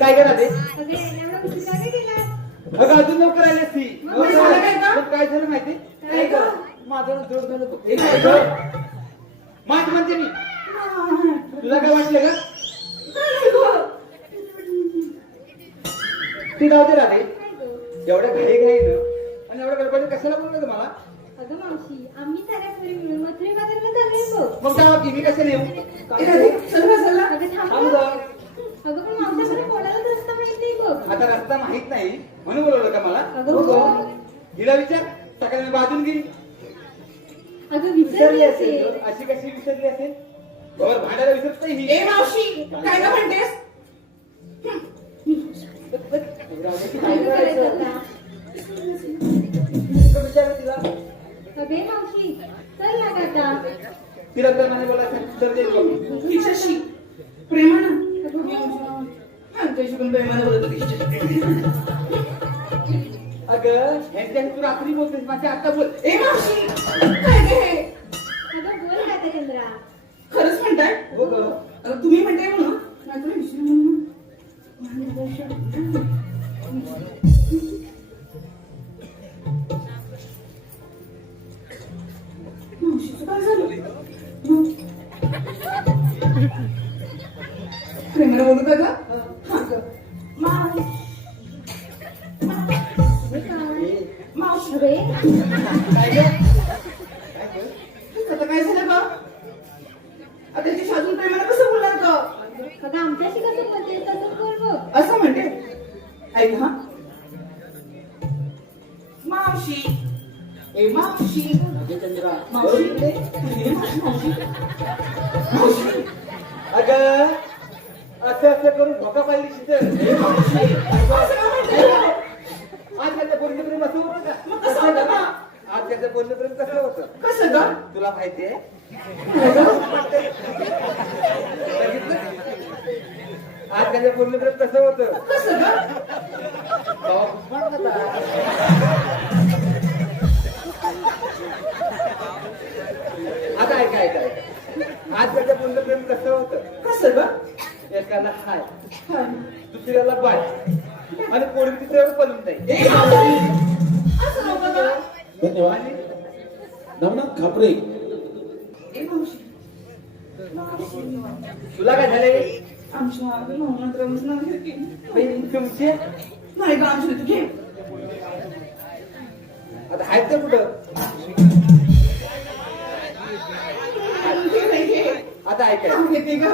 काय करा ते अगं अजून लवकर आली असती काय झालं माहिती माझं जोड झालं माझ म्हणते मी तुला काय वाटलं का ती धावते राहते एवढ्या घाई घाई आणि एवढ्या गडबडीत कशाला बोललो तुम्हाला अगं मावशी आम्ही साऱ्या घरी मिळून मथुरे बाजारला चाललोय मग काय की मी कसं नेऊ अगं पण मावशीकडे कोणालाच रस्ता माहित नाही बघ आता रस्ता माहित नाही म्हणून बोलवलं का मला हिला विचार सकाळी बाजून गेली अगं विसरली असेल अशी कशी विसरली असेल बरोबर भांडायला विसरत नाही ए मावशी काय का म्हणतेस काय करायचं आता विचार तिला अगे मावशी चल ना काका तिला तर नाही बोलायचं तर ते तिच्याशी प्रेमानं पण प्रेमानं बोलत होती अगं ह्यांच्या तू रात्री बोलतेस माझ्या आता बोल ए मावशी काय गे हे अगं बोल काका चंद्रा खरंच म्हणताय हो ग तुम्ही म्हणताय म्हणून नाहीतर विसरू म्हणून मावशीचं काय झालं प्रेमानं बोलू का ग हा ग मावशी अरे काय ग आता काय झालं ग आता ती साजून प्रेमानं कसं बोलणार ग अगं आमच्याशी कसं बोलते तसंच बोल बघ असं म्हणते ऐक हा मावशी ए मावशी चंद्रा मावशी मावशी अगं असं असं करून धोका पाहिजे शितर आज त्याचं बोलणं प्रेम असं होतं का मग कसं होतं का आज त्याचं बोलणं प्रेम कसं होतं कसं ग तुला माहितीये आज त्याचं बोलणं प्रेम कसं होतं कसं ग आता ऐका ऐका आज त्याचं बोलणं प्रेम कसं होतं कसं ग एकाला हाय दुसऱ्याला बाय आणि कोणी तिसऱ्यावर पळून जाईल ए मावशी असं नको ग धन्यवाद नवनाथ खापरे ए मावशी तुला काय झालंय आमच्या भावनात रमज नाही की बहिणी तुमची नाही का आमच्या तू घे आता आहेत का कुठं घे नाही घे आता ऐकाय घेते का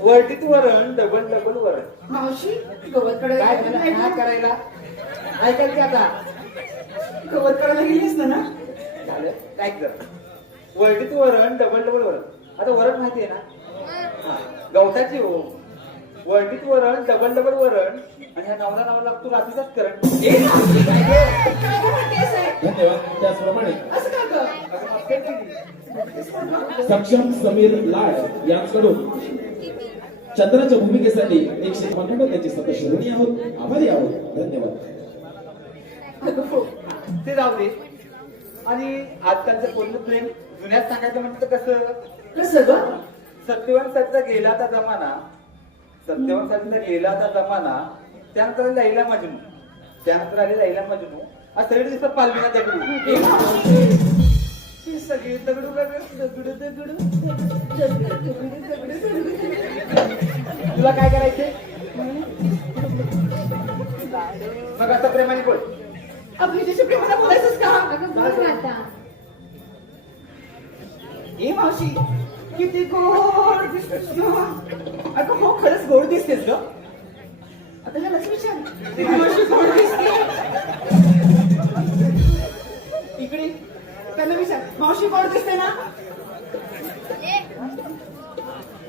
वरतीत वरण डबल डबल वरण मावशी गवत काय झालं हा काढायला करायला ऐकाल की आता गवत काढायला गेलीस ना झालं काय कर वरतीत वरण डबल डबल वरण आता वरण माहिती आहे ना हा, गवताची हो वरतीत वरण डबल डबल वरण आणि ह्या नवरा नावा लागतो रात्रीचाच करण ए मावशी काय गं? काय गं म्हणतेस आहे? धन्यवाद. त्याचप्रमाणे असं का गं? अगं मास्तर किती? सक्षम समीर लाड यांच्याकडून चंद्राच्या भूमिकेसाठी 100 पाठवून त्याची सतत ऋणी आहोत, आभारी आहोत. धन्यवाद. अगं हो. ते जाऊ दे आणि आजकालचं पूर्ण प्रेम जुन्यात सांगायचं म्हटलं कसं कसं गं? सत्यवान साथीचा गेला आता जमाना सत्यवान साथीचा गेला आता जमाना त्यानंतर आली लैला मजनू त्यानंतर आली लैला मजनू आज सगळे दिवसात पालवीला दगडू ए मावशी हे सगळे दगडू का गं? दगडू दगडू तुला काय करायचे मग आता प्रेमाने बोल आपली तिच्या प्रेमाला बोलायचंच का अगं बोल ना आता. ए मावशी किती गोड दिसतेस गं. अगं हो खरंच गोड दिसतेस ग आता ह्यालाच विचार मावशी गोड दिसते इकडे त्यांना विचार मावशी गोड दिसते ना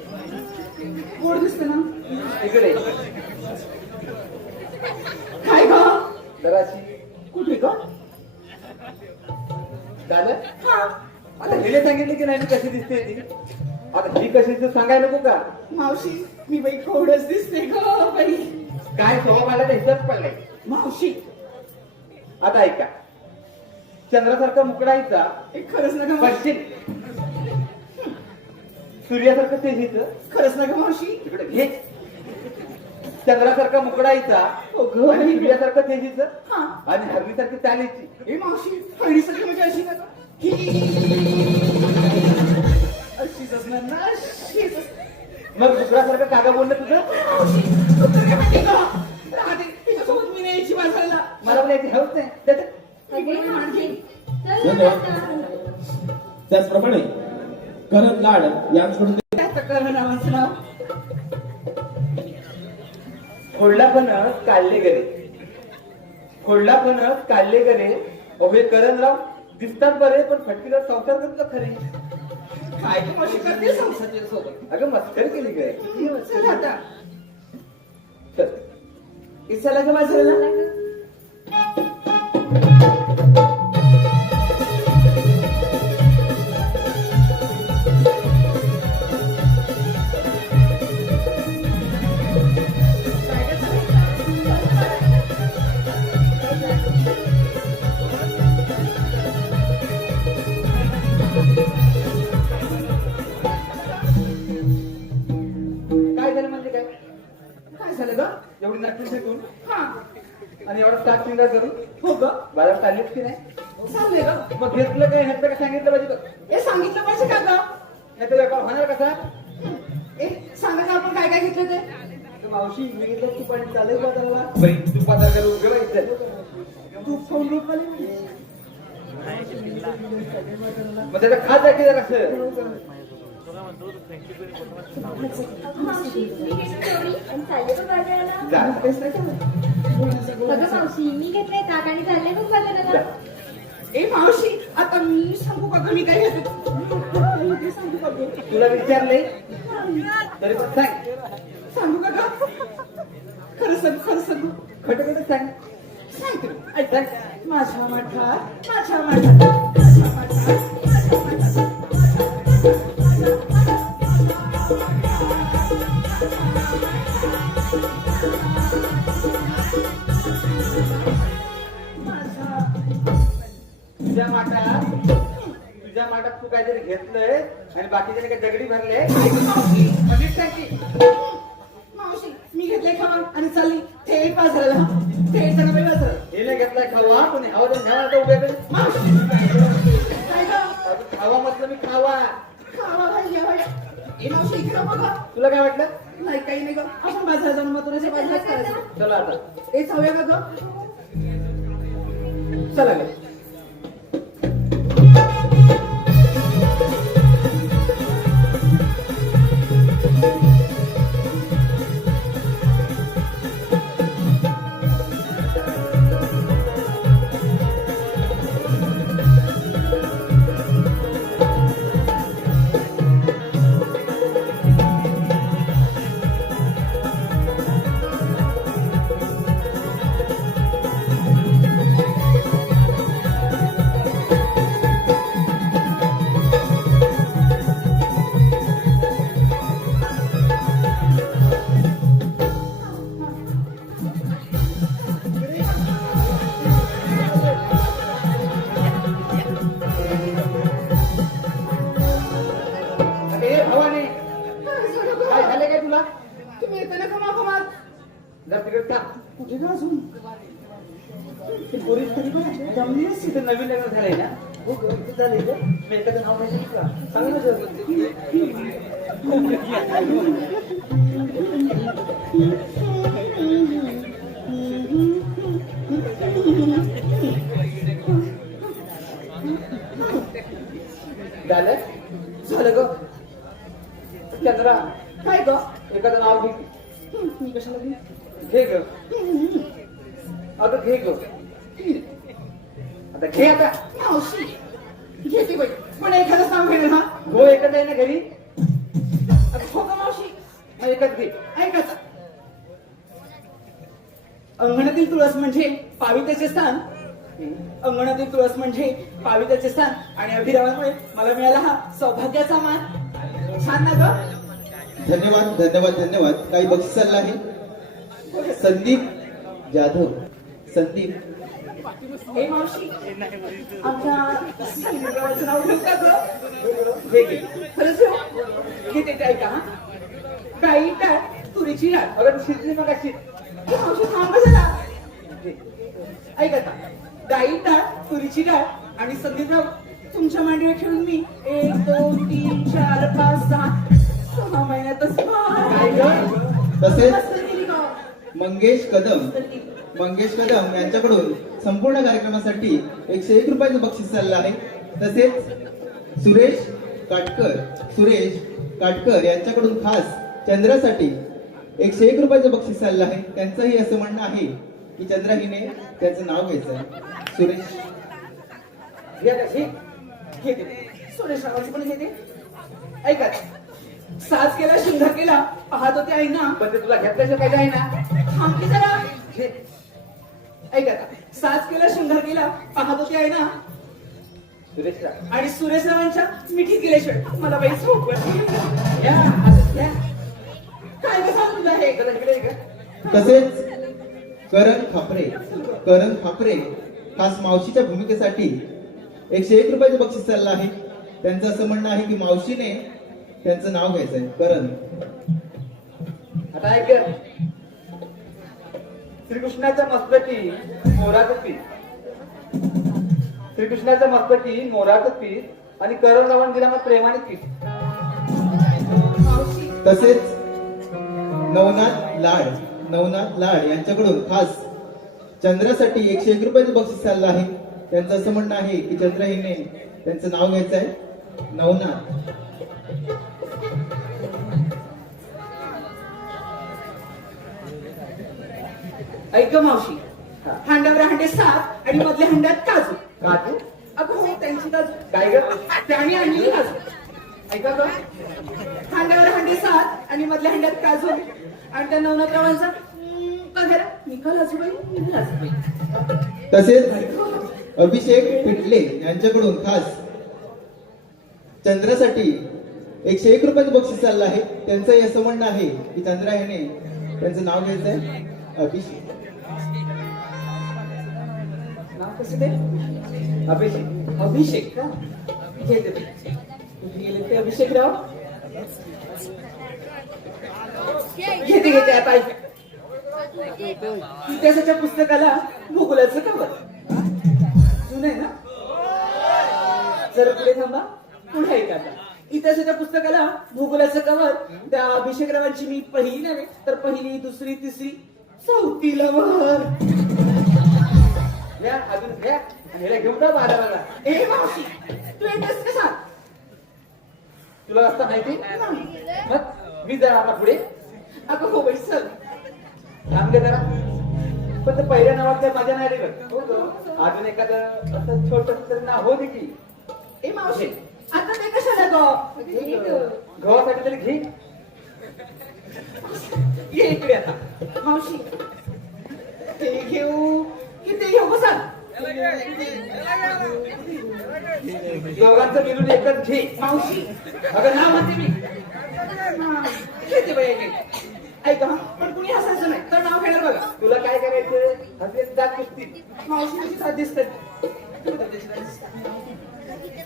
गोड दिसते ना इकडे काय ग जराशी कुठे ग झालं हा आता हिने सांगितलं की नाही कशी दिसते ती आता ही कशी दिसते सांगायला नको का मावशी मी बाई गोडच दिसते ग बाई काय स्वभाव मला हिशोब पडलाय मावशी आता ऐका चंद्रासारखा मुकडायचा एक खरंच ना ग मावशी पश्चिम सूर्यासारखं तेजीचं खरंच ना ग मावशी तिकडे घे चंद्रासारखा मुकडायचा हो ग आणि सूर्यासारखं तेजीचं हा आणि हरणीसारखी चालायची ए मावशी हळणीसारखी म्हणजे अशी का ही अशीच असणार ना अशीच असणार. मग दुसऱ्यासारखं कागा बोलणं तुझं मावशी तू तर काय म्हणते का राहते तिच्यासोबत मी नाही यायची बाजारला मला पण याची हौस नाही त्याचं अगं मावशी, चल ना धन्यवाद. आता. त्याचप्रमाणे करण लाड यांच्याकडून त्याचं करणं नावाचं नाव खोडला फणस काढले गेले खोडला फणस काढले गेले अभे करणराव दिसतात बरे पण फटकीला संसार करतो खरे काय तू मावशी करते संसाराच्या सोबत अगं मस्कर केली काय चल आता चल चला का बाजारला काय झालं म्हणजे काय काय झालं ग एवढी नाटून फेकून हा आणि एवढा स्टाफ सिंगर करून हो ग बाजार चाललीच की नाही चाललंय ग मग घेतलं काय ह्यातलं काय सांगितलं पाहिजे बघ. हे सांगितलं पाहिजे का ग ह्याचा व्यापार होणार कसा ए सांगा का आपण काय काय घेतलं ते तर मावशी मी घेतलं तू पण चालेल बाजाराला बाई तू बाजार करू उभं तू फोन रुपये मग त्याला खात आहे की जरा कसं मावशी, मी घेतली तेवढी आणि चालले बघ बाजाराला. जा. अगं मावशी, मी घेतलंय ताक आणि चालले बघ बाजाराला. ए मावशी आता मी सांगू का ग मी काय घेते ते सांगू का ग तुला विचारलंय तरी पण सांग सांगू का ग खरं सांगू खट खट सांग सांगते ऐक सांग माझ्या मठात माझ्या मठात माझ्या मठात माझ्या मठात तुझ्या माठात तू काहीतरी घेतलंय आणि बाकीच्या काही दगडी भरले मावशी नीट सांग की मावशी मी घेतले खावा आणि चालली थेट बाजाराला थेट जाणं बाई बाजारात हिने घेतलाय खावा पण हवा तर घ्यावा आता उभ्या करून मावशी काय ग खावा म्हटलं मी खावा खावा भाई या भाई वाटलं? नाही काही नाही ग. आपण बाजारात जाऊन मथुरेच्या बाजारात करायचं. चला आता. हे खाऊया का ग? चला ग. अरे हे भवानी, काय झालं काय तुला? तुम्ही येताना कमाल जर तिकडे टाक. कुठे का अजून? ती पोरी तरी पण जमली असती तर नवीन लग्न झालंय ना. हो ग, ते झालंय ग. मी एखादं नाव माहिती तुला सांग ना जरा. झालं झालं ग. चंद्रा, काय ग? एखादं नाव घे. मी कशाला घेऊ? घे ग. अगं घे ग. आता घे आता. मावशी घेते बाई, पण एखादं नाव घेणे ना. हो एकच आहे ना घरी. आता हो का मावशी? मग एकच घे. ऐकायचं. अंगणातील तुळस म्हणजे पावित्र्याचे स्थान. अंगणातील तुळस म्हणजे पावित्र्याचे स्थान आणि अभिरावांमुळे मला मिळाला हा सौभाग्याचा मान. छान ना ग? धन्यवाद धन्यवाद धन्यवाद. काही बक्षीस चाललं आहे. संदीप जाधव. संदीप हे मावशी, आमच्या संदीपरावाचं नाव घेऊ का ग? घे घे. खरंच हो? घेते ते ऐका हा. गाई टाळ तुरीची डाळ. अगं तू शिजली मग अशी. हे मावशी थांब जरा. ऐक आता. गाई टाळ तुरीची डाळ आणि संदीपराव तुमच्या मांडीवर खेळून मी 1 2 3 4 5 6 महिन्यातच काय ग? तसेच मस्त केली ग. मंगेश कदम. मंगेश कदम यांच्याकडून संपूर्ण कार्यक्रमासाठी 101 रुपयाचं बक्षीस चाललं आहे. तसेच सुरेश काटकर यांच्याकडून खास चंद्रासाठी 101 रुपयाचं बक्षीस चाललं आहे. त्यांचंही असं म्हणणं आहे की चंद्रा हिने त्याचं नाव घ्यायचं आहे. सुरेश घे आता, घे. घेते. सुरेश रावाची पण घेते. ऐका. साज केला शृंगार केला पाहत होते आई ना. पण ते तुला घेतल्याचं काय आहे ना. थांब की जरा. घे. ऐका. साज केला शृंगार केला पाहत होते आई ना. सुरेशला आणि सुरेशरावांच्या मिठीत गेल्याशिवाय मला बाई झोप वाटते. या आता घ्या. काय कसं सांगू तुला हे? चला इकडे ये ग. तसेच करण खापरे खास मावशीच्या भूमिकेसाठी 101 रुपयाचं बक्षीस चाललं आहे. त्यांचं असं म्हणणं आहे की मावशीने त्यांचं नाव घ्यायचंय. करण आता ऐक. श्रीकृष्णाच्या मस्तकी मोराचं पीठ. श्रीकृष्णाच्या मस्तकी मोराचं पीठ आणि करण रावण दिला मग प्रेमाने पीठ. मावशी तसेच नवनाथ लाड यांच्याकडून खास चंद्रासाठी 101 रुपयाचं बक्षीस चाललं आहे. त्यांचं असं म्हणणं आहे की चंद्र हिने त्यांचं नाव घ्यायचं आहे. नवनाथ. ऐक मावशी. हांड्यावर हांडे 7 आणि मधल्या हांड्यात काजू. काजू? अगं हो त्यांची काजू. काय ग? त्याने आणलेली काजू. ऐका ग. हांड्यावर हांडे 7 आणि मधल्या हांड्यात काजू आणि त्या नवनाथरावांचा पगार निकाल आजूबाई निकाल आजूबाई. तसेच अभिषेक पिटले यांच्याकडून खास चंद्रासाठी 101 रुपयाचं बक्षीस चाललं आहे. त्यांचंही असं म्हणणं आहे की चंद्रा हिने त्यांचं नाव घ्यायचंय. अभिषेक. नाव कसं ते? अभिषेक का? घेते बाई. कुठे गेले ते अभिषेकराव? घेते आता ऐक. इतिहासाच्या पुस्तकाला भूगोलाचं कवर जुनं आहे ना. जरा पुढे थांबा. पुढे ऐका आता. इतिहासाच्या पुस्तकाला भूगोलाचं कवर त्या अभिषेकरावांची मी पहिली नव्हे तर पहिली दुसरी तिसरी चौथीला वर. घ्या अजून घ्या आणि ह्याला घेऊन जा बाजाराला. ए मावशी तू येतेस कसा? तुला रस्ता माहिती मग मी जरा आता पुढे अगं हो बाई चल. थांब गे जरा. पण ते पहिल्या नावातल्या माझ्या नाही रे बघ. अजून एखादं असं छोटं तरी नाव हो दे की. ए मावशी आता ते कशाला ग? गव्हासाठी तरी घे. ये इकडे आता. मावशी ते घेऊ की ते घेऊ सांग. दोघांचं मिळून एकच घे. मावशी अगं नाव म्हणते मी. घेते बाई घे. ऐका पण कुणी हसायचं नाही तर नाव घेणार बघा. तुला काय करायचं हसेल जात कुस्ती. मावशी साथ दिसते.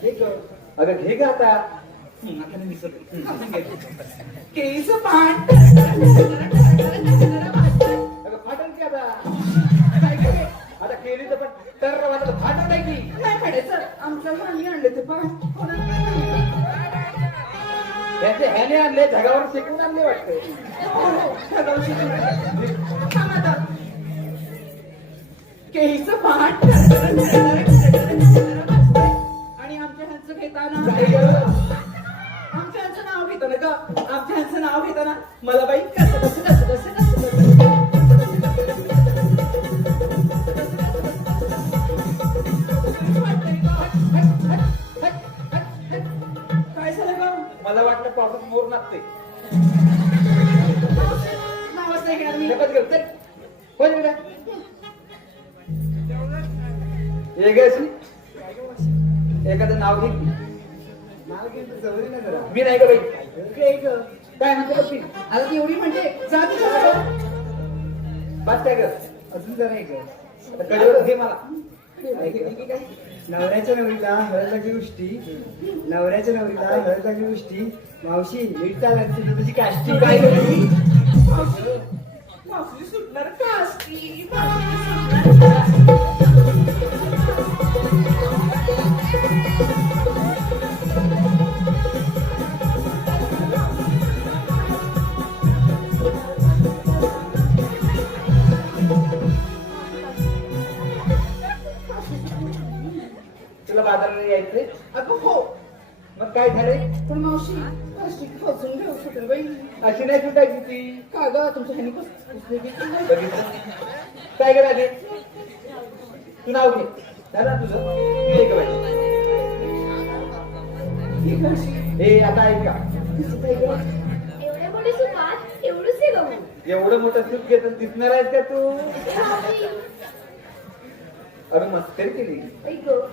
घे गं. अगं घे का आता. आता नाही दिसत. केळीचं पान. अगं फाटल की आता. काय काय आता केलीचं पण तर वाटत फाटल आहे की. नाही फाडायचं. आमच्या घरी आणले ते पान. त्याचे ह्याने आणले जगावर शेकून आणले वाटते. थांब आता. केळीचं पान आणि आमच्या ह्यांचं घेताना आमच्या ह्यांचं नाव घेताना का आमच्या ह्यांचं नाव घेताना मला बाई कसं कसं कसं कसं कसं काय झालं का? मला वाटलं पावसात मोर नाचते. नावच नाही घेणार मी. नकच घेऊ चल. हो तिकडे. ये गे अशी. एखादं नाव घे. नाव घेऊन जवळ ना जरा. मी नाही ग बाई. काय ग? काय म्हणते बघ ती. आता ती एवढी म्हणजे जा तिच्याकडं. बस काय ग. अजून जरा एक आता कडेवर घे मला. नवऱ्याच्या नवरीला हळद लागली उष्टी. नवऱ्याच्या नवरीला हळद लागली उष्टी. मावशी नीट चालायची तुझी काष्टी काय करते? मावशी सुटणार काष्टी. मावशी सुटणार तुला बाजाराला यायचंय. अगं हो मग काय झालंय. पण मावशी काष्टी फसून घेऊ शकत बाई. अशी नाही सुटायची ती. का ग तुमच्या ह्यानी कसं बघितलं काय करायचे. तू नाव घे. झालं तुझं. तू ये ग बाई. ही काष्टी हे आता ऐका. दिसत आहे ग. एवढे मोठे सुपात एवढंच आहे गहू. एवढं मोठं सूप घेत दिसणार आहेस का तू. ए मावशी, अरे मस्करी केली. ऐक गं.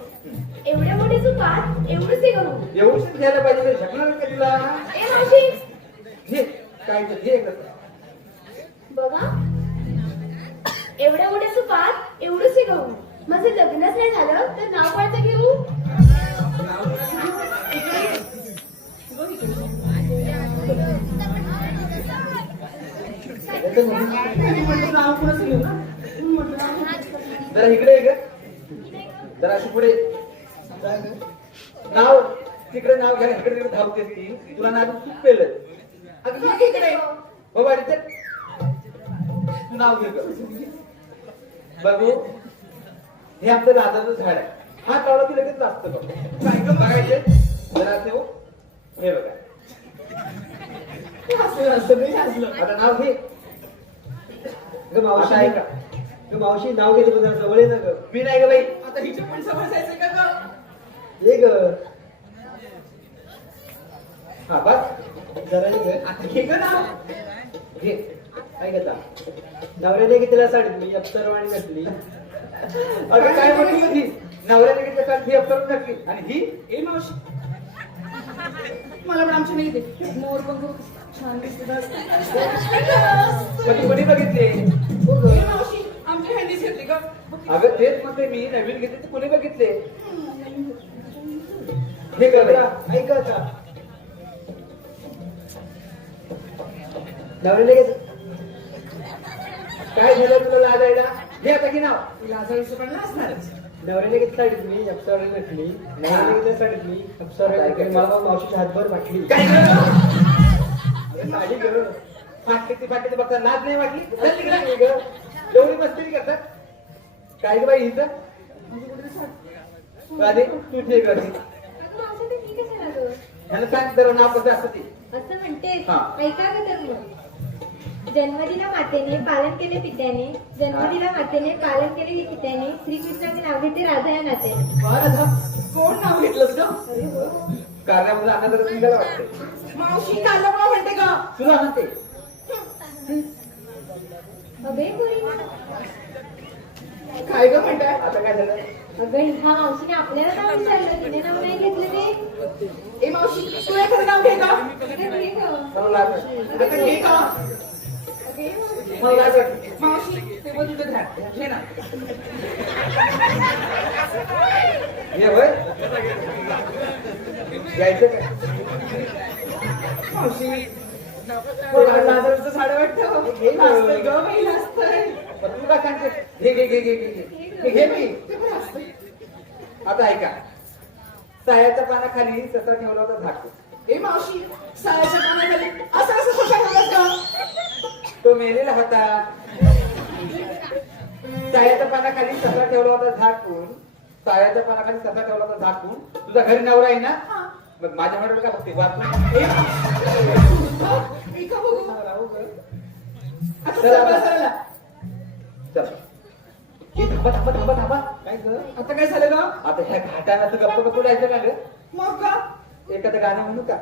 एवढे मोठे सुपात एवढंच आहे गहू. एवढंच घ्यायला पाहिजे ते शकणार का तुला. ए मावशी घे काय ते घे एकदा. बघा, एवढ्या मोठ्या सुपात एवढंच आहे गहू. माझं लग्नच नाही झालं तर नाव कोणतं घेऊ. म्हटलं नाव कोणाचं घेऊ ना. म्हटलं नाव जरा इकडे ये ग. जरा अशी पुढे. नाव तिकडे नाव घ्या. इकडे तिकडे धावतेस की तुला नाव खूप पेलं. अगं ये इकडे. हो वाडी चल. तू नाव घे ग. बघू हे आमचं दादाचं झाड आहे. हा कावळा की लगेच लागतं बघ. काय ग बघायचे. जरा असे हो. हे बघा. हसलं नाही हसलं. आता नाव घे. ग आता ऐका. मावशी नाव घेते पण जरा जवळ ये ना ग. मी नाही ग बाई. आता हिच्या पण समोर जायचं का ग. ये ग. हा बस जरा ये ग. आता घे ग नाव. घे. काय घेता नवऱ्याने घेतलेला साडी मी अप्सरवाणी घातली. अगं काय म्हटली होती. नवऱ्याने घेतल्यासाठी ही अप्सरून टाकली आणि ही ए मावशी मला पण आमच्या नाही येते. मोर बघू छान दिसतात. कधी कोणी बघितली. ए मावशी आमच्या हँडीच घेतली का. अगं तेच म्हणते मी नवीन घेतले ते कोणी बघितले. हे कर ऐका आता नवऱ्याने घेत काय झालं तुला लाजायला. हे आता की नाव. लाजाळूचं पण असणारच. नवऱ्याने घेतली साडीत मी अप्सराने भेटली नवऱ्याने घेतल्या साडीत मी अप्सराने भेटली मला मावशीच्या हातभर वाटली काय गं? साडी घेऊन फाटली बघता नाद नाही वाटली चल तिकडे. एवढी मस्ती करतात काय गं बाई हिचं राधे तू ते कर अगं मावशी ते मी कशाला गं? ह्याला सांग जरा नाव कसं असतं ते असं म्हणतेस हा. ऐका ग तर मग जन्मदिला मातेने पालन केले पित्याने जन्मदिला मातेने पालन केले पित्याने श्रीकृष्णाचे नाव घेते राधा या नात्याने राधा कोण नाव घेतलंस ग कारणामध्ये आणा जरा निघायला वाटतंय मावशी काल म्हणते का तुला म्हणते अबे पोरी काय ग म्हणताय आता काय झालं अगं हा मावशीने आपल्याला नाव विचारलं तिने नाव नाही घेतलं ते ए मावशी तू एखादं नाव घे का अगं घे गं. मला लाज वाटते. आता घे का अगं ये मावशी. मला लाज वाटते. मावशी ते बघ तुझं ध्यान घे ना ये होय घ्यायचं काय मावशी लाजाचं साडं वाटतं लाजतंय ग बाई लाजतंय पण तू काय सांगते घे घे घे घे घे घे घे मी ते पण लाजतंय आता ऐका सायाच्या पानाखाली ससा ठेवला होता झाकून ए मावशी सायाच्या पानाखाली असं कसं सोशा ठेवलंस का तो मेलेला होता सायाच्या पानाखाली ससा ठेवला होता झाकून सायाच्या पानाखाली ससा ठेवला होता झाकून तुझा घरी नवरा आहे ना मग माझ्या म्हणून काय बघते वाचून मी का बघू आता चला, चला, आता. चला. चल हे थांबा थांबा थांबा थांबा काय ग आता काय झालं ग आता ह्या घाटाला तू गप्प गप्प जायचं का ग मग का एखादं गाणं म्हणू का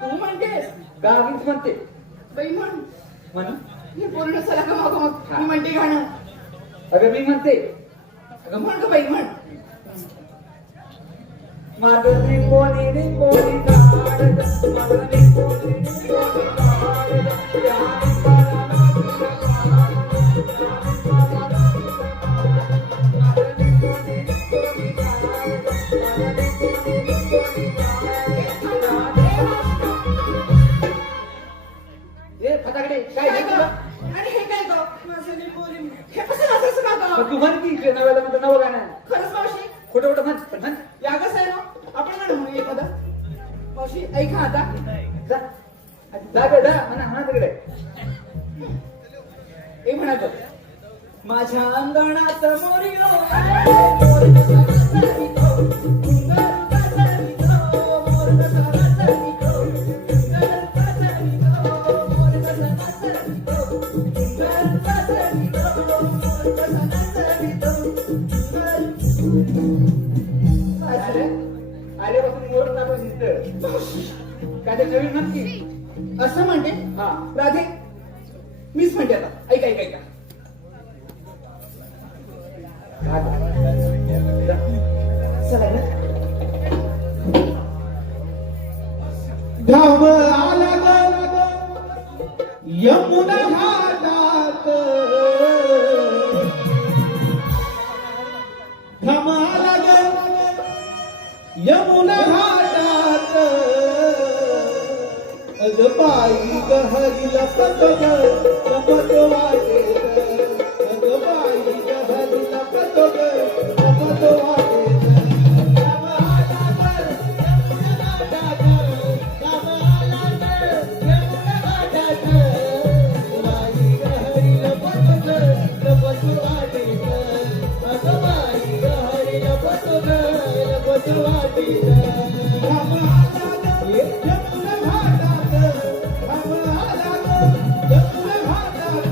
तू म्हणतेस गावीच म्हणते बाई म्हण म्हणू हे पूर्ण चला का मग मग हा. मी म्हणते गाणं अगं मी म्हणते अगं म्हण का बाई म्हण माझं कोणी कोणी काढ माझं कोणी फटाकडे काय काय झालं ग? तुला? आणि हे काय ग माझं नाही बोलीन. हे कसं नाचायचं का ग मग तू म्हण की इकडे नव्याला म्हणतो नवं गाणं आहे. खरंच मावशी खोटं खोटं म्हण पण म्हण या कसं आहे ना आपण गाणं म्हणू एखादं मावशी ऐका आता जा जा गं, जा म्हणा म्हणा तिकडे हे म्हणा ग माझ्या अंगणात मोरीलो आल्यापासून मोर आपण दिसत काय ते नवीन म्हण की असं म्हणते हा राधे मीच म्हणते आता ऐका ऐका ऐका चला ग. घाम आला ग यमुना घाटात घाम आला ग यमुना घाटात अग बाई ग हरी लपत ग लपत वाटे अग बाई ग हरी लपत ग लपत वाटे घाम आला ग यमुना घाटात घाम आला ग यमुना घाटात बाई ग हरी लपत ग लपत वाटे अग बाई ग हरी लपत ग लपत वाटे घाम आला ग यमुना घाटात घाम आला ग यमुना घाटात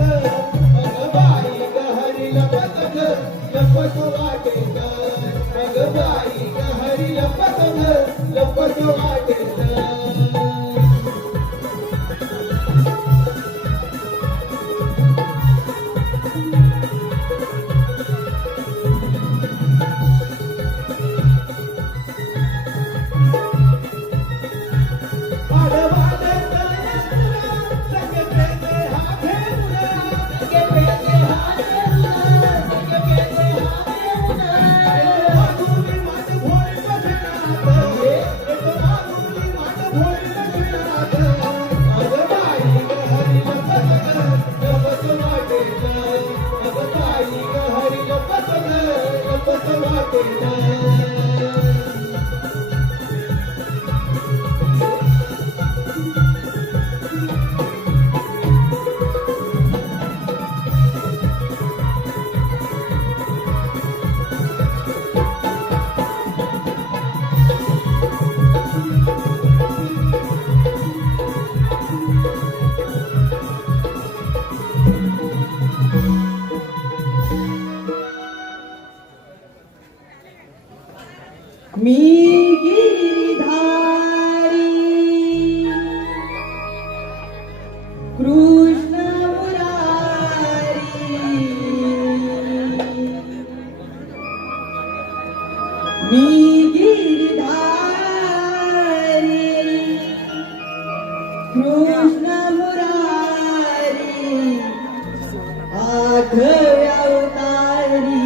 अवतारी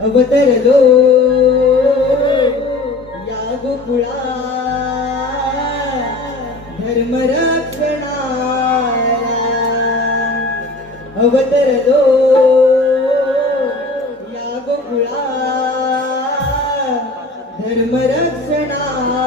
अवतरलो या गोकुळा धर्मरक्षणाला अवतरलो या गोकुळा धर्मरक्षणाला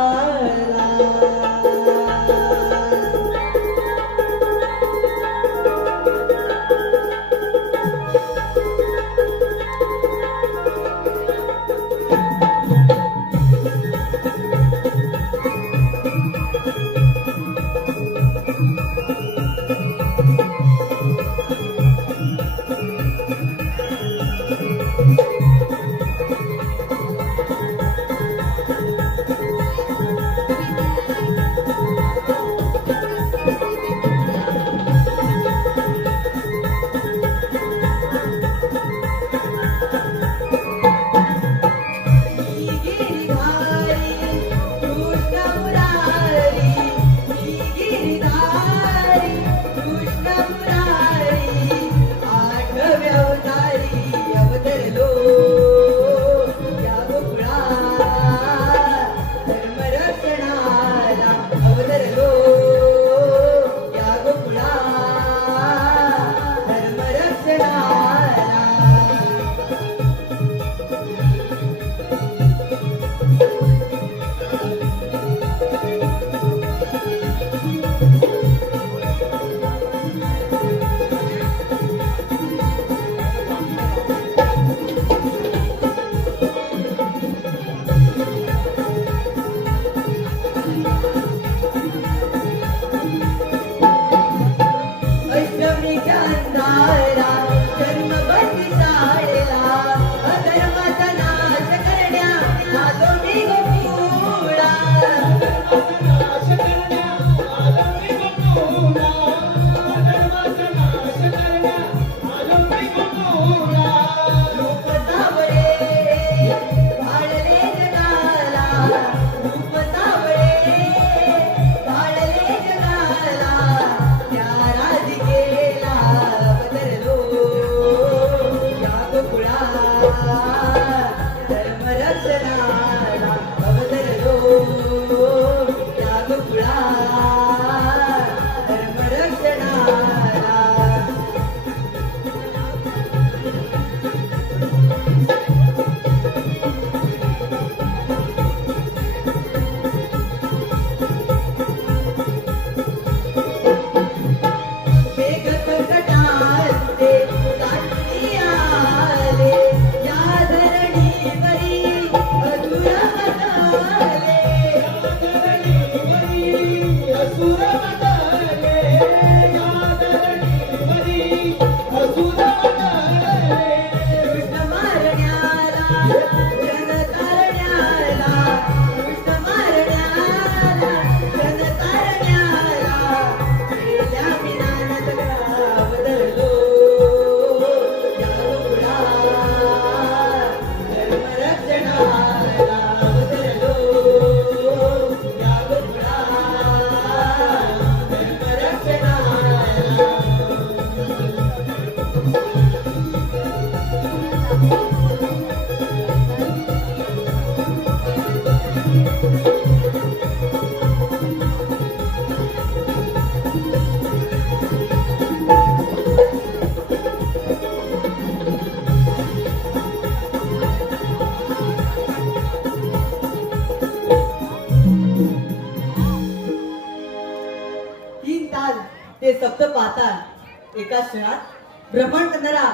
ते सप्त पाहतात एका क्षणात भ्रमण करणारा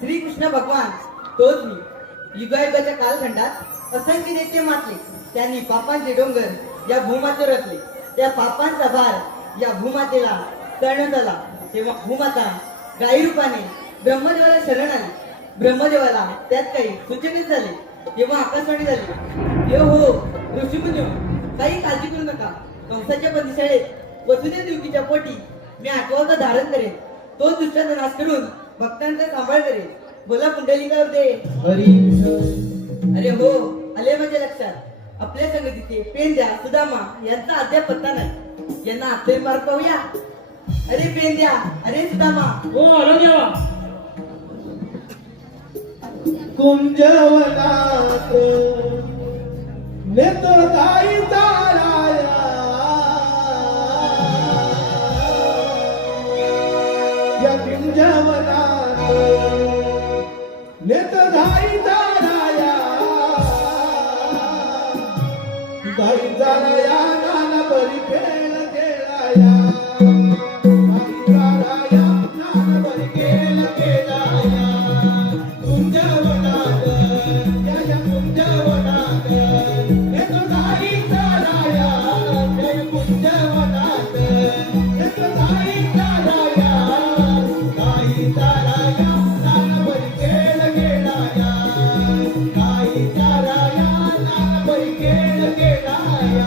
श्रीकृष्ण भगवान तोच मी युगायुगाच्या कालखंडात असंख्य नेते मातले त्यांनी पापांचे डोंगर या भूमातेवर रचले त्या पापांचा भार या भूमातेला करण्यात आला तेव्हा भूमाता गायी रूपाने ब्रह्मदेवाला शरण आली ब्रह्मदेवाला त्यात काही सूचनेच झाले तेव्हा आकाशवाणी झाली यो हो ऋषीमुनी काही काळजी करू नका कंसाच्या बंदिशाळेत वसुदेव देवकीच्या पोटी मी आठवत धारण करेन तो दुष्टाचा नाश करून भक्तांचा सांभाळ करेन बोला पुंडलिकावर दे अरे हो आले माझ्या लक्षात आपल्या संगतीचे पेंद्या सुदामा यांचा अद्याप पत्ता नाही यांना आत्ते मार्ग पाहूया अरे पेंद्या, अरे सुदामा. हो आलो देवा. कुंजवनात नेत गाई चाराया या कुंजवनात नेत गाई चाराया गाई चाराया नाना बरी खेळ खेळाया गाई चाराया नाना बरी खेळ खेळाया कुंजवनात या कुंजवनात नेत गाई चाराया जय कुंजवनात नेत गाई चाराया गाई चाराया नाना बरी खेळ खेळाया गाई चाराया नाना बरी खेळ खेळाया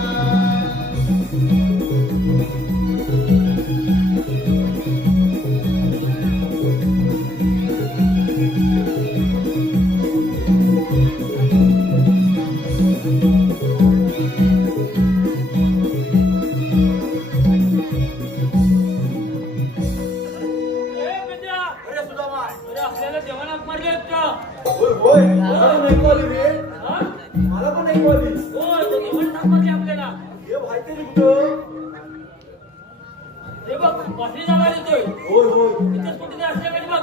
अरे सुद्धा माय. अरे आपल्याला जेवणात मारले आहेत का? होय होय मला नाही कळली रे. हा? मला पण नाही कळली. हो ते जेवण मारले आपल्याला. हे माहिती नाही कुठं. हे बघ बाटलीचा आवाज येतोय. होय होय. इथेच कुठे असल्या पाहिजे बघ.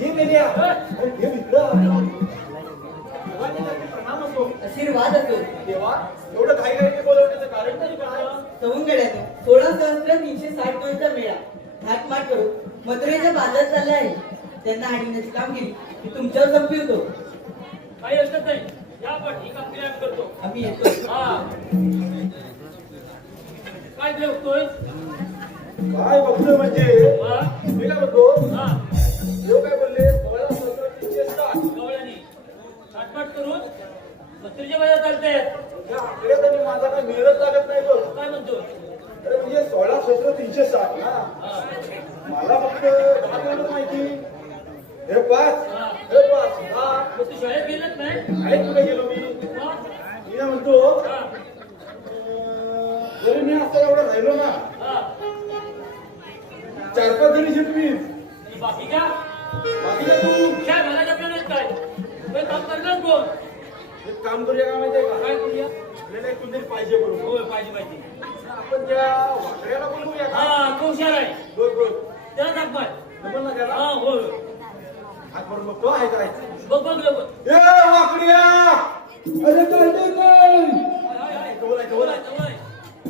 हे मेल्या. अरे हे मित्र. देवाचे प्रणाम असो. आशीर्वाद असो. देवा एवढं घाई घाईने बोलवण्याचं कारण तरी काय? सवंगड्याने 16,360 मेळा थाटमाट करू मथुरेच्या बाजारात चालले आहे. त्यांना आणण्याची कामगिरी मी तुमच्यावर संपवितो. काही हरकत नाही. या पण ही कामगिरी आम्ही करतो. आम्ही येतो. हा काय बघतोय? काय बघतोय म्हणजे हा? मी काय म्हणतो हा देव काय बोलले 16,360 गवळ्यानी थाटमाट करून मथुरेच्या बाजारात चालतायत. या आकड्यात आणि माझा काय मेहनत लागत नाही बघ. काय म्हणतो? अरे म्हणजे 16,360 ना. हा. मला फक्त 10 किलोमीटर माहिती. हे 5 हे 5 हा. मग तू शाळेत गेलत नाही? आहेत कुठे गेलो मी. मग? मी काय म्हणतो हा. जरी मी असं एवढं राहिलो ना हा. 4-5 जणी शिकवी. आणि बाकी का? बाकी काय तू काय मला आपल्याला येत काय? हे काम करणार कोण? एक काम करूया का माहितीये का? काय करूया? आपल्याला एक कुणीतरी पाहिजे बरोबर. होय पाहिजे पाहिजे. आपण त्या वाकड्याला बोलवूया का? हा तो हुशार आहे. रोज रोज त्याला दाख मार. जमल ना त्याला? हा होय. हात भरून बघतो आहे काय. बघ बघ लवकर. ए वाकड्या. अरे काय ते काय जवळ आहे, जवळ आहे. जवळ आहे.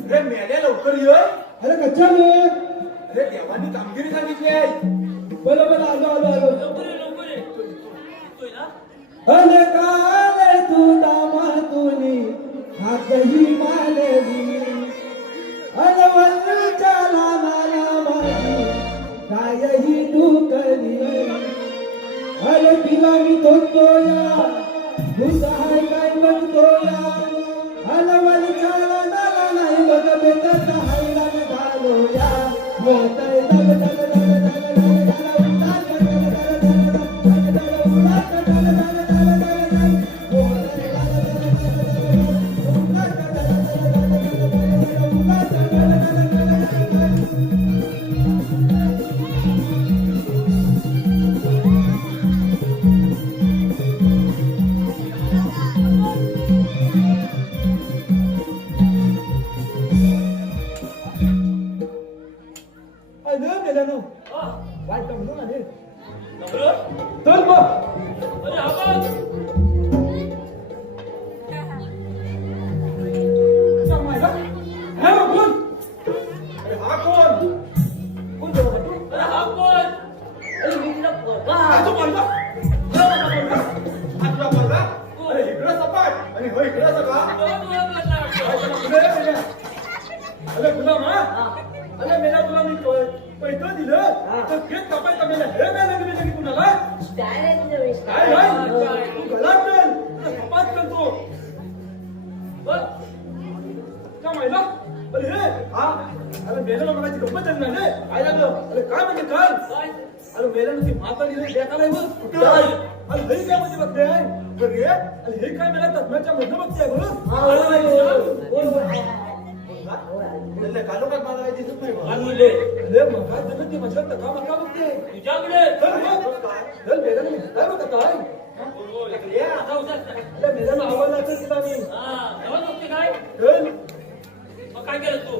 अरे मेल्या लवकर ये. अरे कच्चा रे अरे देवानी कामगिरी सांगितली आहे. बरं बरं आलो आलो आलो लवकर ये लवकर ये. येतोय ना? अरे काल तू दामातुनी हातही मानवी अरे वल्लूच्या लामाला माझी कायही तू करी अरे तिला मी थोडतोया तुझा हाय काय बघतोया अरे वल्लूच्या लामाला नाही बघ बेकत हायला घालोया मोठय दग दग दग दग दग दग उडाल दग दग दग दग दग उडाल दग दग दग हा. वाईट म्हणून आले नवरं? तर मग अरे हा बघ. अरे कोण अरे हा कोण? कोण जवळ तू अरे हा कोण? अरे मी तिला पोरगा. हा तो बोलला. हा तुला बोलला. अरे इकडं सपाट आणि हो इकडं सगळा. तुला तुला बोलला वाटतं. अरे गुलाम हा. अरे मेला तुला मी पैसे दिलं तर केक कापायचा मेला हे मेला तुम्ही की कुणाला काय रे तुझ्या वेळेस? काय नाही तू घरात चल तुला सपाट करतो बघ. का माहिला अरे हे हा अरे मेला म्हणायची गंमत झाली ना रे काय झालं अरे काय म्हणजे काय काय? अरे मेला ती माता दिली देखाला बघ कुठं अरे हे काय म्हणजे बघते अरे अरे हे काय मेला तज्ञाच्या मधनं बघते बघ हा, होय, होय, होय. होय, होय. कालोखात मला काही दिसत नाही बा. अरे मग जण ती माझ्या टका मका बघते तुझ्याकडे चल मेरा नाही काय बघत काय अरे मेरा नावाला असेल तिला मी चल काय केलं तू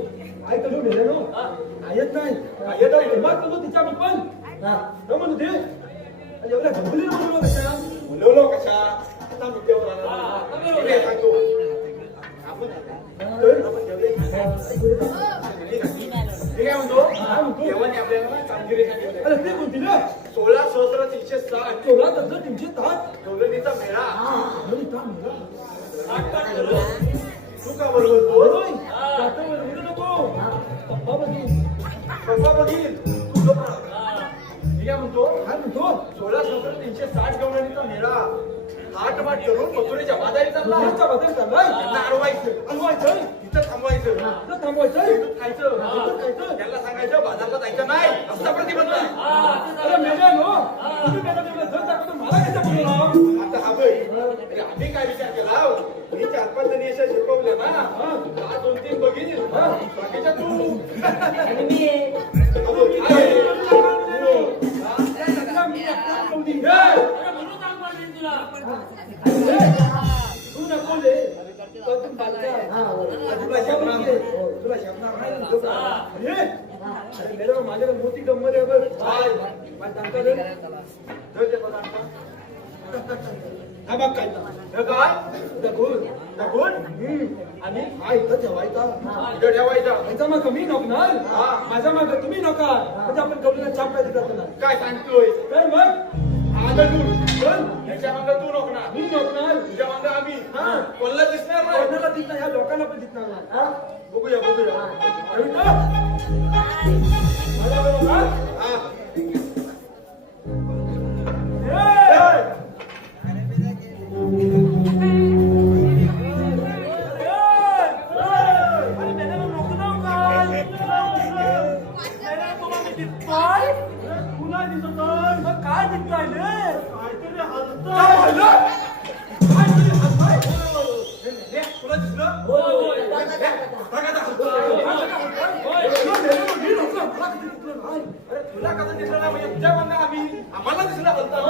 काय करू मेरा नो येत नाही येत नाही मग करू तिच्या पण न म्हणू दे एवढ्या झोपली म्हणू कशा बोलवलो कशा आता मुद्द्यावर आला. मी सांगतो. आपण मी काय म्हणतो देवाने आपल्याला ना कामगिरीसाठी ठेवलंय. अरे ते कोणती ना 16 तेवढा तसं तीनशे तास गौरवणीचा मेळा. अरे का मेरा तू का बरोबर नको पप्पा बघी पप्पा बघील तू गप्प राहा. मी काय म्हणतो काय म्हणतो 16 गौरवणीचा मेळा हाट वाट करून मथुरेच्या बाजारी चालला. लहानचा बदल चाललाय त्यांना अडवायचं हलवायचं तिथं थांबवायचं इथं थांबवायचं इथं खायचं इथं खायचं. त्याला सांगायचं बाजारला जायचं नाही असा प्रतिबंध आहे. अरे मेल्या नो तुम्ही मेल्या तेवढं जर दाखवतो मला कसं बोलू आता हा बघ अरे आम्ही काय विचार केला मी 4-5 जणी अशा शिकवल्या ना हा 2-3 बघील बाकीच्या तू आणि मी हा बघ, आहे. म्हणून काम पाहिजे तुला तू नको ले तो तू तुला शब्द तुला शब्द अरे अरे मेल्या माझ्याकडे मोठी गंमत आहे बरं काय? मला सांगता दे धर ते पदार्थ. हा बघ काय हे काय दगड आणि हा इथं ठेवायचा इथं ठेवायचा माझा मग कमी नकणार माझा मग तुम्ही नका म्हणजे आपण कबलीला छाप काय करतो काय सांगतोय काय मग हा दगड पण याच्या मागं तू नकणार मी नकणार तुझ्या मागं आम्ही हा. कोणाला दिसणार नाही कोणाला दिसणार ह्या लोकांना पण दिसणार नाही बघूया अरे तो माझ्या बरोबर हा काय दिसताय तुला दिसलं अरे तुला कसं दिसलं नाही म्हणजे तुझ्या मागं आम्ही आम्हाला दिसलं बोलता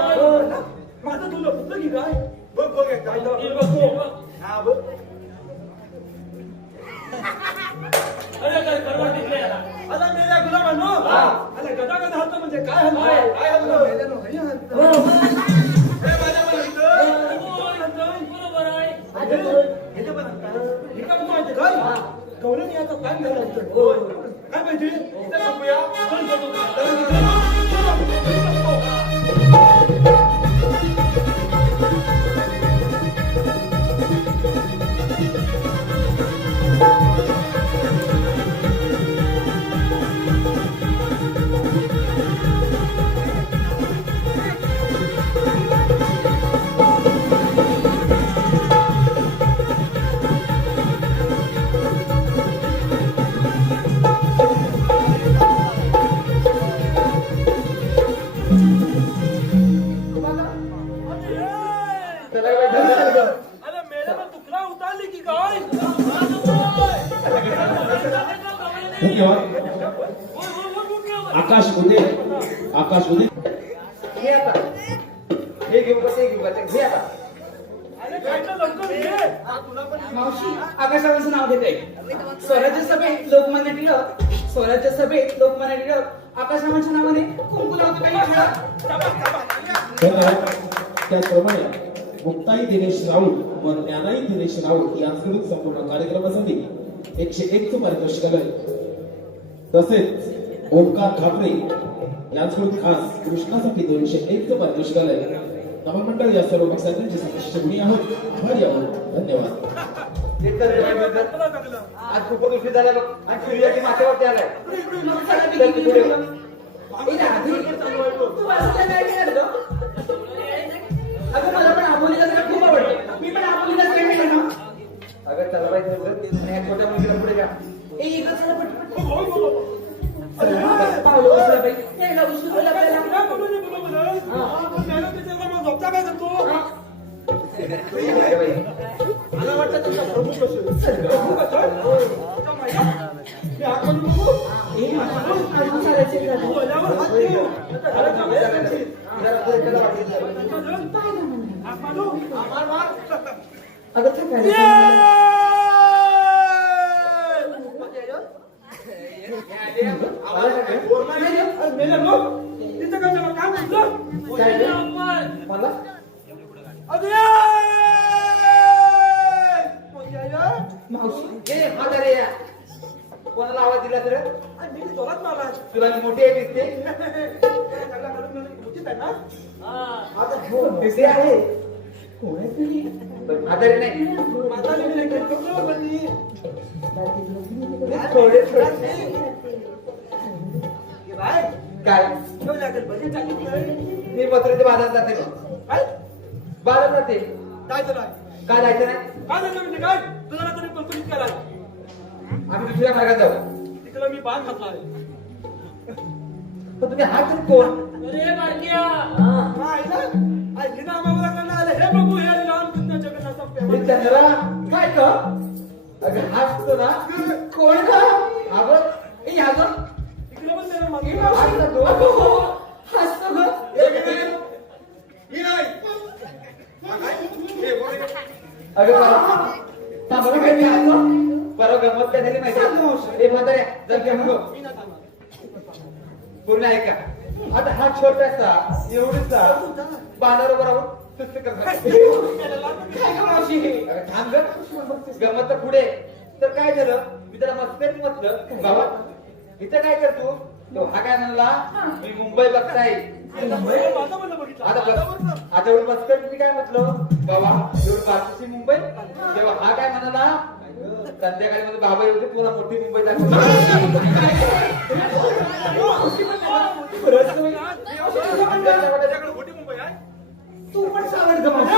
माझं तुला पुस्तक की काय बघ बघ एकदा. हा बघ अरे काय परवा दिसले याला आता मेल्या गुलामांनो अरे गदा गदा हलतो म्हणजे काय हलतो काय हलतं? मेल्यानो हे हलतो हे माझ्या मागं बरोबर आहे हे पण हे काय म्हणतो माहिती काय गौरव याचा काय झालं असतं काय माहिती इथं बघूया. अरे मेल्याला तुकडा उतारली की काय धन्यवाद आकाश उदे घे आता हे घेऊ का ते घेऊ का ते घे आता अरे काय लवकर घे मावशी आकाशवाणीचं नाव घेते स्वराज्य सभेत लोकमान्य टिळक स्वराज्य सभेत लोकमान्य टिळक आकाशरामांच्या नावाने कुंकू लावतो काही खेळा धन्यवाद त्याचप्रमाणे मुक्ताई दिनेश राऊत व ज्ञानाई दिनेश राऊत यांकडून संपूर्ण कार्यक्रमासाठी 101 चं पारितोषिक आलंय तसेच ओमकार खापरे यांकडून खास कृष्णासाठी 201 चं पारितोषिक आलंय नवमंडळ या सर्व पक्षांचे सदस्य गुणी आहोत आभारी आहोत धन्यवाद ते तर रे बाई, आज खूप उशीर झाला बघ आणि सूर्याची माथ्यावरती आलाय तर तू पुढे हो. तू वाचता काय केलं अगं मला पण आबोलीचा सगळं खूप आवडतं मी पण आबोलीचा सगळं केलं ना अगं चला बाई आणि ह्या छोट्या मुलीला पुढे घ्या ए इकडं चला पटपट पावलं बसला बाई यायला उशीर होईल आपल्याला काय करतो बाई मला वाटतं तुमचा प्रमुख असेल. चल. आतमध्ये बघू. हे माझं अजून चालायचं का? तू आल्यावर हात ठेव. आता घराच्या बाहेर जाशील. हात मारू. मार, मार. अगं थकायला. मेलं लोक तिथं काय झालं? काय म्हटलं? काय रे? आपण मला मावशी ए म्हातारे या. कोणाला आवाज दिला तर जोरात मारला. तुला मी मोठी आहे दिसते. आता हो दिसे आहे. कोण आहे तुम्ही? पण म्हातारे नाही. थोडे थोडे काय मी मथुरेचे बाजारात जाते. बाजारात जाते. काय झालं? का जायचं नाही? काय झालं म्हणजे काय? तुला तरी कंपनीत केला. आम्ही दुसऱ्या मार्गात जाऊ. तिकडं मी बाण घातलाय. पण तुम्ही हा तरी कोण? अरे बारक्या हे बघू हे रामकृष्ण जगन्नाथ हे चंद्रा काय ग? अगं हासतो ना. कोण ग? हा बघ. ए हा बघ. तिकडे पण त्याला मागे हासला तो. हसतो ग. अगं बरं. थांबा काय मी हसतो. बरं गंमत काय झाली माहिती? ए म्हातारे जर घेऊन गो. पूर्ण ऐका. आता हा छोटासा एवढीचा बांधावर बरोबर सुस्त करणार. काय ग मावशी? अगं थांब ग. गंमत तर पुढे. तर काय झालं? मी त्याला मस्करी म्हटलं बाबा इथं काय करतो? तो हा काय म्हणला मी मुंबई बघताय. माझा मला बघितला. आता एवढं मस्करी मी काय म्हटलं बाबा एवढी बाजूची मुंबई. तेव्हा हा काय म्हणाला संध्याकाळी मध्ये बाबा एवढी तुला मोठी मुंबई त्याच्याकडे मोठी मुंबई आहे. तू पण सावध ग मावशी.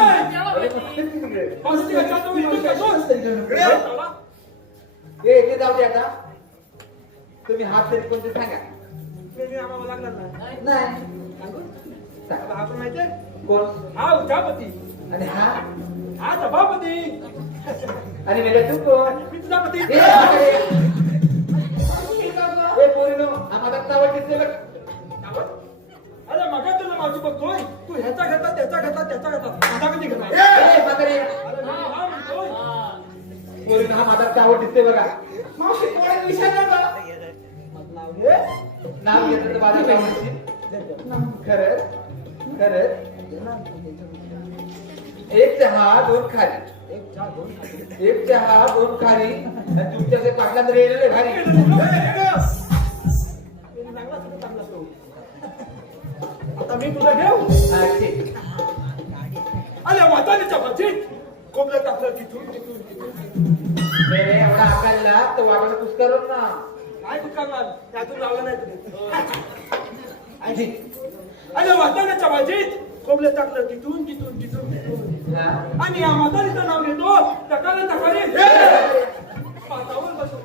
पावसाची गच्चा तो इथून जातो. ते जाऊ दे आता. तुम्ही हात तरी कोणते सांगा. मी आम्हाला लागणार नाही. नाही आता आपण माहितीये कोण? हा उचापती आणि हा हा सभापती आणि मेला तू कोण? मी तुझा पती. ए, म्हातारे. ए, पोरीनो, हा माझा तावड दिसते बघ. अरे मगा तुला मावशी बघतोय तू ह्याचा घेता त्याचा घेता त्याचा घेता माझा कधी घेता ए, म्हातारे. अरे मी हा म्हणतोय. पोरीनो, हा माझा तावड दिसते बघा. मावशी कोण विचारलं ग? नाव घेतलं तर माझं काय म्हणशील? खरंच खरंच एक चहा दोन खारी. एक चहा दोन खारी आणि तुमच्या ते पाटलात रेलेले भारी. आता मी तुला घेऊ हा, ठीक. अरे वाटाण्याच्या भाजीत कोंबड्या टाकलं तिथून रे, एवढा आकारला तर वाटायला पुष्कर ना. काय तू करणार त्यातून लावलं नाही तुम्ही आजी. अरे वाटाण्याच्या भाजीत कोंबड्या टाकलं तिथून तिथून तिथून तिथून हा. आणि या म्हातारीचं नाव घेतो टकाला टकाली पातावर बसून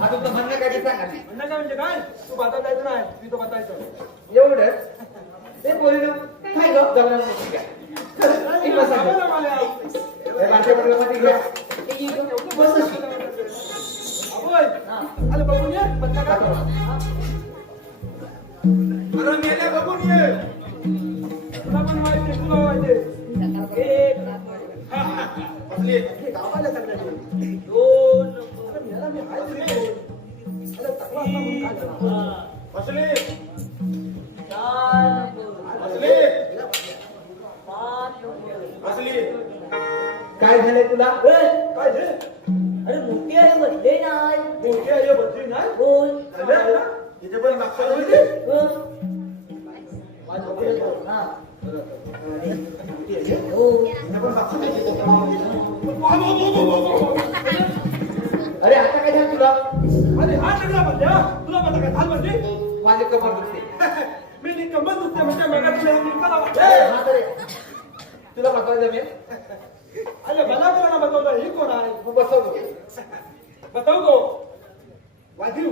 हा तुमचं म्हणणं काय ते सांगा. म्हणणं काय म्हणजे काय तू बाता जायचं नाही मी तो बतायचं एवढंच. ते पोरीनो काय ग जमलं नाही काय? हे बसा ग. हे माझ्या मुलामध्ये घ्या. बस अशी. अरे बघून ये पत्ता अरे मेल्या बघून ये तुला पण माहिती तुला माहिती गावाला चालले दोन मेला मी हाय अरे तकला असला म्हणून काय झालं काय झालंय तुला? काय रे अरे मोठी आहे बदले नाही. मोठी आई बदली नाही बोल. तिथे पण मागच्या होती अरे आता काय झालं तुला? अरे हा सगळा म्हणल्या तुला मला काय झालं म्हणजे माझे कमर दुखते. मी नी कमल दुसते म्हणजे मला तुला निरका ए, म्हातारे, तुला बसवायला जमेल? अरे मला कोणा बतवलं ही कोण आहे मग बसवतो. बताऊ गो वाजू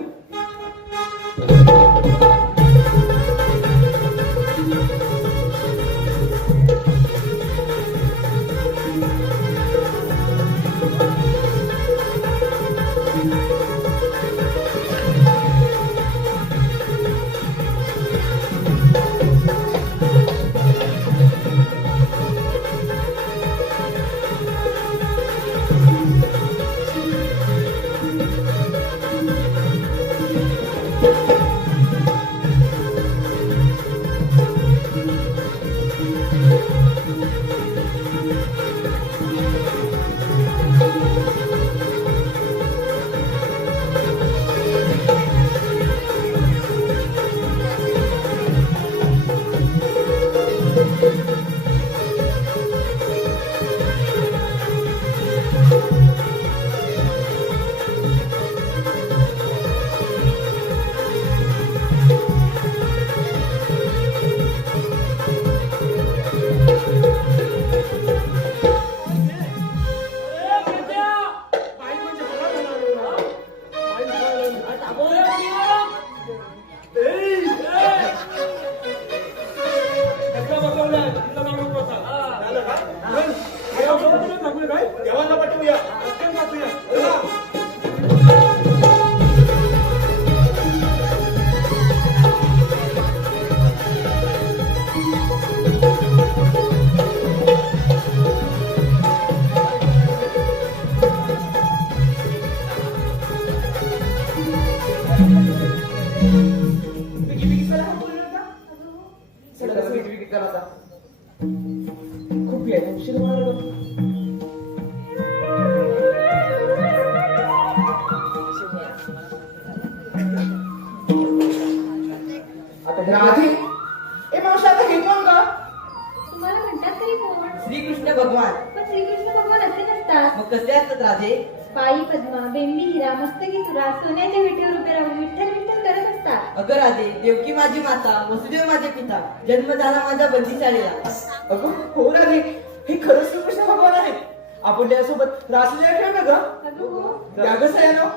अगं, रे, प्रिया. कसला बसवलाय? तिथं जाऊन नको बसा. झालं का? चल, काय औषधं दिलं सांगू काय? देवाला पाठवूया. रस्त्याने पाठवूया. चला. बिगी बिगी चला हा बोललो का? चला चला, बिगी बिगी करा आता. खूप वेळ उशीर व्हायला लागला. आता राधे ए मावशी आता हे कोण का? तुम्हाला म्हणतात तरी कोण? श्रीकृष्ण भगवान. पण श्रीकृष्ण भगवान असे नसतात. मग कसे असतात राधे? पायी पद्मा, बेंबी हिरा, मस्तकी सुरा, सोन्याच्या विटेवर उभे राहून विठ्ठल विठ्ठल करत असतात. अगं राधे, देवकी माझी माता, वसुदेव माझे पिता, जन्म झाला माझा बंदीशाळेला. अगं हो राधे, हे खरंच श्रीकृष्ण भगवान आहेत. आपण त्यासोबत रासलीला खेळ ना ग? अगं हो. त्याग सयानो.